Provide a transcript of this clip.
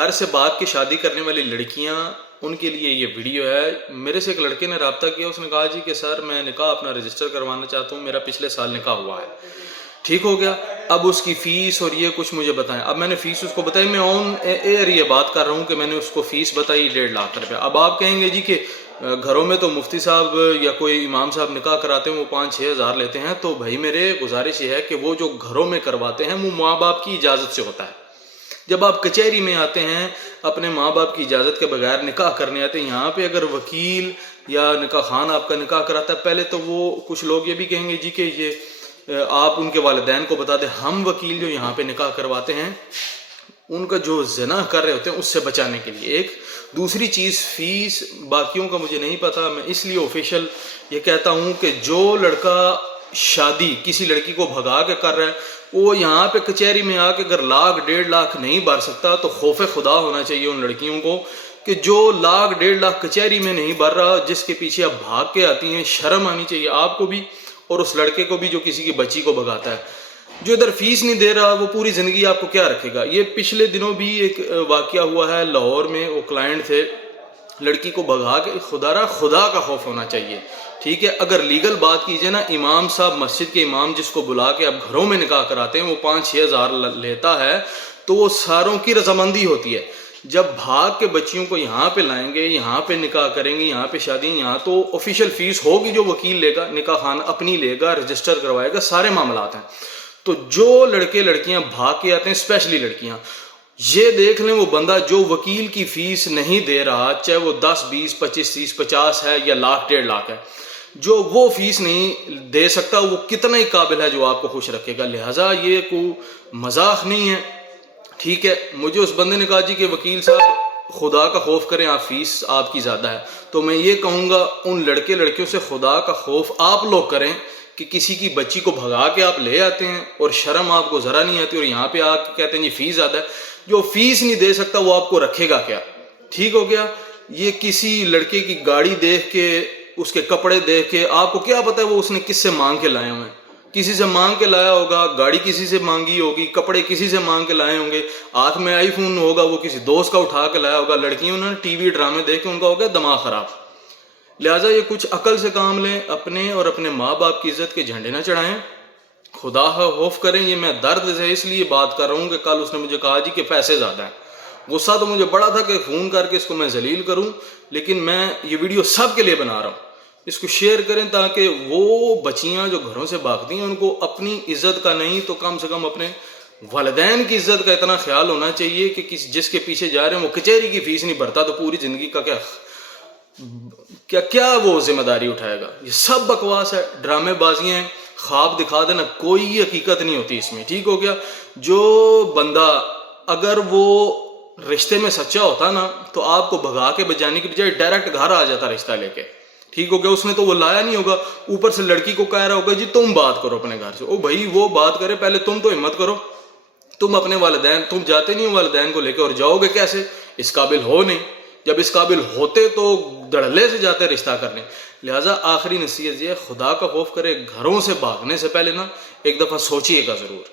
گھر سے بھاگ کے شادی کرنے والی لڑکیاں، ان کے لیے یہ ویڈیو ہے۔ میرے سے ایک لڑکے نے رابطہ کیا، اس نے کہا جی کہ سر میں نکاح اپنا رجسٹر کروانا چاہتا ہوں، میرا پچھلے سال نکاح ہوا ہے، ٹھیک ہو گیا، اب اس کی فیس اور یہ کچھ مجھے بتائیں۔ اب میں نے فیس اس کو بتائی، میں آن ایئر یہ بات کر رہا ہوں کہ میں نے اس کو فیس بتائی 1.5 لاکھ روپے۔ اب آپ کہیں گے جی کہ گھروں میں تو مفتی صاحب یا کوئی امام صاحب نکاح کراتے ہیں وہ 5-6 ہزار لیتے ہیں، تو بھائی میرے گزارش یہ ہے کہ وہ جو گھروں میں کرواتے ہیں وہ ماں باپ کی اجازت سے ہوتا ہے۔ جب آپ کچہری میں آتے ہیں اپنے ماں باپ کی اجازت کے بغیر نکاح کرنے آتے ہیں، یہاں پہ اگر وکیل یا نکاح خان آپ کا نکاح کراتا ہے، پہلے تو وہ کچھ لوگ یہ بھی کہیں گے جی کہ یہ آپ ان کے والدین کو بتا دیں۔ ہم وکیل جو یہاں پہ نکاح کرواتے ہیں ان کا جو زنا کر رہے ہوتے ہیں اس سے بچانے کے لیے۔ ایک دوسری چیز، فیس باقیوں کا مجھے نہیں پتا، میں اس لیے آفیشیل یہ کہتا ہوں کہ جو لڑکا شادی کسی لڑکی کو بھگا کے کر رہا ہے، وہ یہاں پہ کچہری میں آ کے اگر 1.5 لاکھ نہیں بھر سکتا تو خوف خدا ہونا چاہیے ان لڑکیوں کو کہ جو 1.5 لاکھ کچہری میں نہیں بھر رہا، جس کے پیچھے آپ بھاگ کے آتی ہیں۔ شرم آنی چاہیے آپ کو بھی اور اس لڑکے کو بھی جو کسی کی بچی کو بھگاتا ہے۔ جو ادھر فیس نہیں دے رہا وہ پوری زندگی آپ کو کیا رکھے گا۔ یہ پچھلے دنوں بھی ایک واقعہ ہوا ہے لاہور میں، وہ کلائنٹ تھے، لڑکی کو بھگا کے، خدا کا خوف ہونا چاہیے، ٹھیک ہے۔ اگر لیگل بات کیجئے نا، امام صاحب مسجد کے امام جس کو بلا کے اب گھروں میں نکاح کراتے ہیں وہ 5-6 ہزار لیتا ہے، تو وہ ساروں کی رضامندی ہوتی ہے۔ جب بھاگ کے بچیوں کو یہاں پہ لائیں گے، یہاں پہ نکاح کریں گے، یہاں پہ شادی، یہاں تو آفیشیل فیس ہوگی جو وکیل لے گا، نکاح خان اپنی لے گا، رجسٹر کروائے گا، سارے معاملات ہیں۔ تو جو لڑکے لڑکیاں بھاگ کے آتے ہیں، اسپیشلی لڑکیاں، یہ دیکھ لیں وہ بندہ جو وکیل کی فیس نہیں دے رہا، چاہے وہ 10 20 25 30 50 ہے یا 1.5 لاکھ ہے، جو وہ فیس نہیں دے سکتا وہ کتنا ہی قابل ہے جو آپ کو خوش رکھے گا۔ لہٰذا یہ کوئی مذاق نہیں ہے، ٹھیک ہے۔ مجھے اس بندے نے کہا جی کہ وکیل صاحب خدا کا خوف کریں، آپ فیس آپ کی زیادہ ہے، تو میں یہ کہوں گا ان لڑکے لڑکیوں سے خدا کا خوف آپ لوگ کریں کہ کسی کی بچی کو بھگا کے آپ لے آتے ہیں اور شرم آپ کو ذرا نہیں آتی، اور یہاں پہ آ کے کہتے ہیں جی فیس زیادہ ہے۔ جو فیس نہیں دے سکتا وہ آپ کو رکھے گا کیا، ٹھیک ہو گیا۔ یہ کسی لڑکے کی گاڑی دیکھ کے، اس کے کپڑے دیکھ کے، آپ کو کیا پتا ہے وہ اس نے کس سے مانگ کے لائے ہوئے ہیں۔ کسی سے مانگ کے لایا ہوگا، گاڑی کسی سے مانگی ہوگی، کپڑے کسی سے مانگ کے لائے ہوں گے، ہاتھ میں آئی فون ہوگا وہ کسی دوست کا اٹھا کے لایا ہوگا۔ لڑکیوں نے ٹی وی ڈرامے دیکھ کے ان کا ہو گیا دماغ خراب۔ لہٰذا یہ کچھ عقل سے کام لیں، اپنے اور اپنے ماں باپ کی عزت کے جھنڈے نہ چڑھائیں، خدا کا خوف کریں۔ یہ میں درد سے اس لیے بات کر رہا ہوں کہ کل اس نے مجھے کہا جی کہ پیسے زیادہ ہیں، غصہ تو مجھے بڑا تھا کہ فون کر کے اس کو میں ذلیل کروں، لیکن میں یہ ویڈیو سب کے لیے بنا رہا ہوں۔ اس کو شیئر کریں تاکہ وہ بچیاں جو گھروں سے بھاگتی ہیں ان کو اپنی عزت کا نہیں تو کم سے کم اپنے والدین کی عزت کا اتنا خیال ہونا چاہیے کہ جس کے پیچھے جا رہے ہیں وہ کچہری کی فیس نہیں بھرتا تو پوری زندگی کا کیا وہ ذمہ داری اٹھائے گا۔ یہ سب بکواس ہے، ڈرامے بازیاں ہیں، خواب دکھا دینا، کوئی حقیقت نہیں ہوتی اس میں، ٹھیک ہو گیا۔ جو بندہ اگر وہ رشتے میں سچا ہوتا نا تو آپ کو بھگا کے بجانے کی بجائے ڈائریکٹ گھر آ جاتا رشتہ لے کے، ٹھیک ہو گیا۔ اس نے تو وہ لایا نہیں ہوگا، اوپر سے لڑکی کو کہہ رہا ہوگا جی تم بات کرو اپنے گھر سے۔ او بھائی وہ بات کرے، پہلے تم تو ہمت کرو، تم اپنے والدین، تم جاتے نہیں ہو والدین کو لے کے، اور جاؤ گے کیسے؟ اس قابل ہو نہیں، جب اس قابل ہوتے تو دھڑلے سے جاتے رشتہ کرنے۔ لہٰذا آخری نصیحت یہ، خدا کا خوف کرے، گھروں سے بھاگنے سے پہلے نا ایک دفعہ سوچیے گا ضرور۔